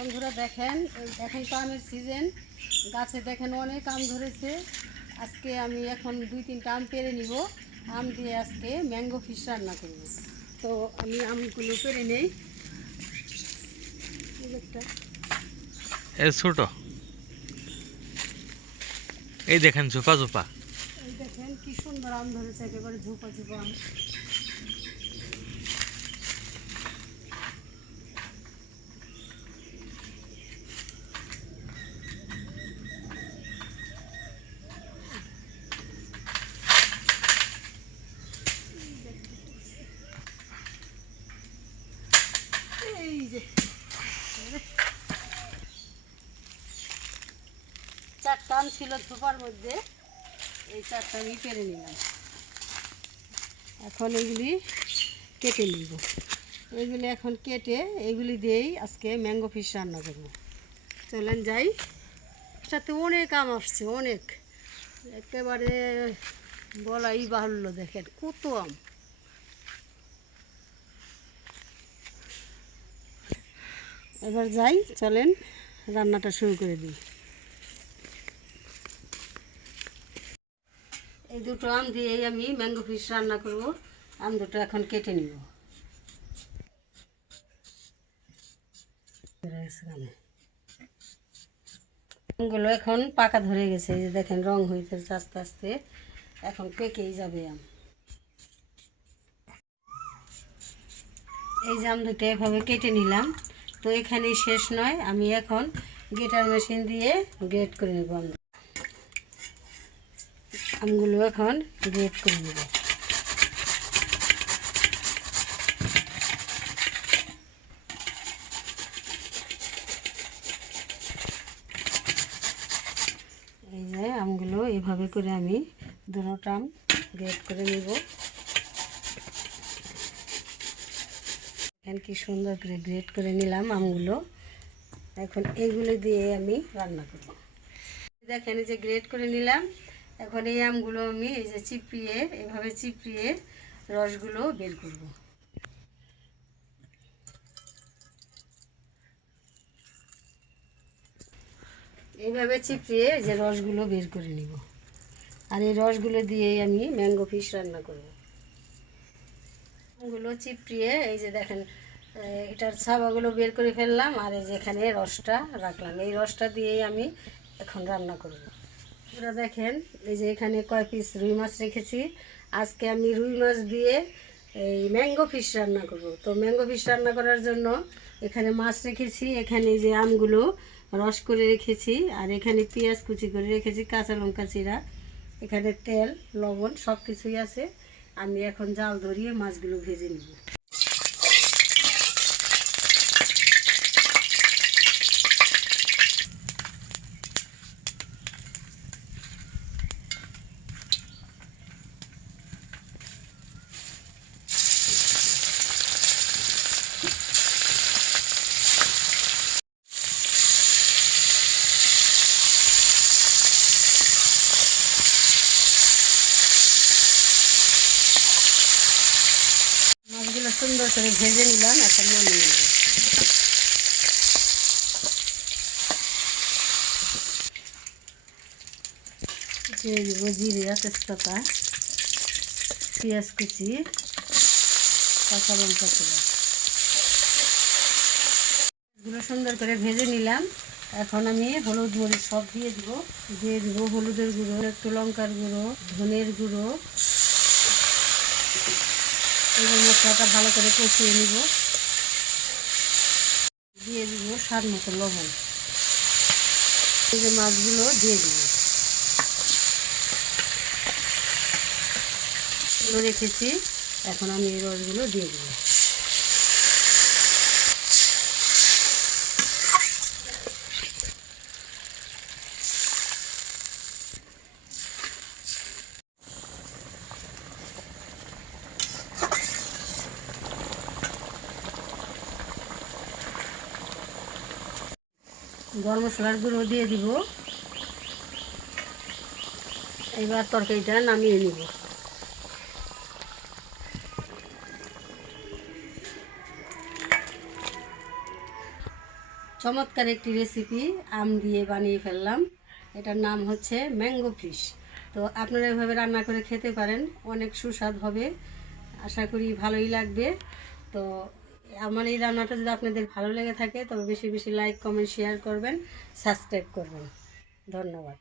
বন্ধুরা দেখেন এখন তো আমের সিজন গাছে দেখেন অনেক আম ধরেছে। আজকে আমি এখন দুই তিনটা আম পেরে নিব। আম দিয়ে আজকে ম্যাঙ্গো ফিশ রান্না করব। তো আমি আমগুলো পেরে নেই। ছোট। এই দেখেন ঝোপা ঝোপা। এই দেখেন কি সুন্দর আম ধরেছে একেবারে ঝোপা ঝোপা আম এই যে চারটা আম ছিল ঝোপার মধ্যে, এই চারটা আমি পেরে নিলাম। এখন এগুলি কেটে নিব। এগুলি এখন কেটে এগুলি দিয়েই আজকে ম্যাঙ্গো ফিশ রান্না করব। চলেন যাই। সাথে অনেক আম আসছে, অনেক। একেবারে বলাই বাহুল্য, দেখেন কত আম। এবার যাই, চলেন রান্নাটা শুরু করে দিই। এই দুটো আম দিয়েই আমি ম্যাঙ্গো ফিশ রান্না করব। আম দুটো এখন কেটে নিব। আমগুলো এখন পাকা ধরে গেছে, এই যে দেখেন রং হইতেছে আস্তে আস্তে। এখন পেকেই যাবে আম। এই যে আম দুটো এভাবে কেটে নিলাম। তো এখানেই শেষ নয়, আমি এখন গেটার মেশিন দিয়ে গ্রেট করে নেব আম। আমগুলো এখন গ্রেট করে নেব। এই যে আমগুলো এভাবে করে আমি দুটো আম গ্রেট করে নেব। কি সুন্দর করে গ্রেট করে নিলাম আমগুলো। এখন এইগুলো দিয়ে আমি রান্না করব। দেখেন যে গ্রেট করে নিলাম। এখন এই আমগুলো আমি এই যে চিপড়িয়ে, এভাবে চিপড়িয়ে রসগুলো বের করব। এইভাবে চিপড়িয়ে এই যে রসগুলো বের করে নিব। আর এই রসগুলো দিয়েই আমি ম্যাঙ্গো ফিশ রান্না করব। আমগুলো চিপড়িয়ে, এই যে দেখেন এটার ছাবাগুলো বের করে ফেললাম, আর এই যে এখানে রসটা রাখলাম। এই রসটা দিয়েই আমি এখন রান্না করব। আপনারা দেখেন, এই যে এখানে কয় পিস রুই মাছ রেখেছি। আজকে আমি রুই মাছ দিয়ে এই ম্যাঙ্গো ফিশ রান্না করব। তো ম্যাঙ্গো ফিশ রান্না করার জন্য এখানে মাছ রেখেছি, এখানে যে আমগুলো রস করে রেখেছি, আর এখানে পেঁয়াজ কুচি করে রেখেছি, কাঁচা লঙ্কা চিরা, এখানে তেল, লবণ সব কিছুই আছে। আমি এখন জাল ধরিয়ে মাছগুলো ভেজে নেব। মাছগুলো সুন্দর করে ভেজে নিলাম, এখন নামিয়ে নেব। দিব জিরে তেজপাতা, পেঁয়াজ কুচি, কাঁচা লঙ্কা ছিল এগুলো সুন্দর করে ভেজে নিলাম। এখন আমি হলুদ মরিচ সব দিয়ে দিব। দিয়ে দিব হলুদের গুঁড়ো, একটু লঙ্কার গুঁড়ো, ধনের গুঁড়ো। এবার মশলাটা ভালো করে কষিয়ে নিব। দিয়ে দিব স্বাদ মতো লবণ। এই যে মাছগুলো দিয়ে দিব। রেখেছি, এখন আমি এই রসগুলো দিয়ে দিব। গরম মশলার গুঁড়ো দিয়ে দিব। এবার তরকারিটা নামিয়ে নিব। চমৎকার একটি রেসিপি আম দিয়ে বানিয়ে ফেললাম। এটার নাম হচ্ছে ম্যাঙ্গো ফিশ তো আপনারা এভাবে রান্না করে খেতে পারেন, অনেক সুস্বাদ হবে। আশা করি ভালোই লাগবে। তো আমার এই রান্নাটা যদি আপনাদের ভালো লেগে থাকে, তবে বেশি বেশি লাইক কমেন্ট শেয়ার করবেন সাবস্ক্রাইব করবেন। ধন্যবাদ।